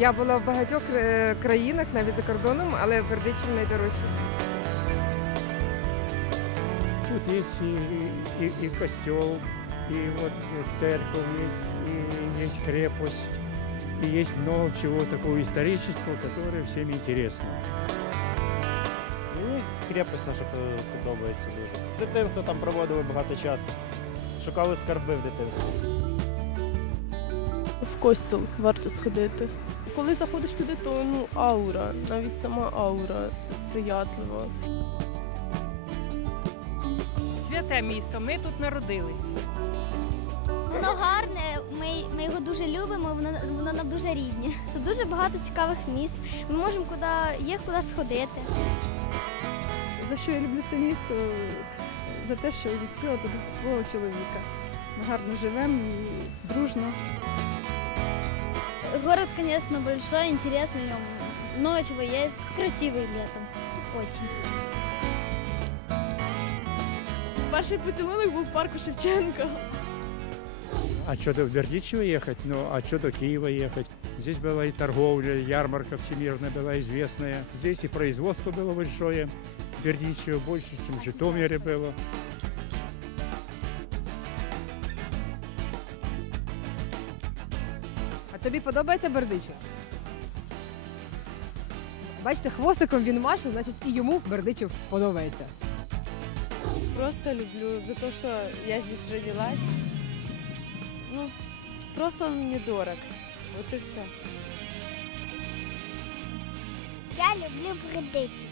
Я була в багатьох е, країнах, навіть за кордоном, але Бердичів найдорожчий. Тут есть и, и, и костел, и вот церковь есть, и есть крепость, и есть много чего такого исторического, которое всем интересно. Мені крепость наша подобається дуже. Дитинство там проводили багато часу. Шукали скарби в дитинстві. В костіл варто сходити. Коли заходиш туди, то ну аура, навіть сама аура сприятлива. Святе місто, ми тут народились. Воно гарне, ми, ми його дуже любимо, воно, воно нам дуже рідне. Тут дуже багато цікавих міст. Ми можемо куди є куди сходити. За що я люблю це місто? За те, що зустріла тут свого чоловіка. Ми гарно живемо і дружно. Город, конечно, большой, интересный, в нем много чего есть. Красивый летом, очень. Перший поцілунок був в парку Шевченка. А что до Бердичева ехать? Ну, а что до Киева ехать? Здесь была и торговля, и ярмарка всемирная была известная. Здесь и производство было большое. Бердичево больше, чем в Житомире было. Тобі подобається Бердичів? Бачите, хвостиком він маше, значить і йому Бердичів подобається. Просто люблю за те, що я здесь родилась. Ну, просто он мне дорог. Вот и все. Я люблю Бердичів.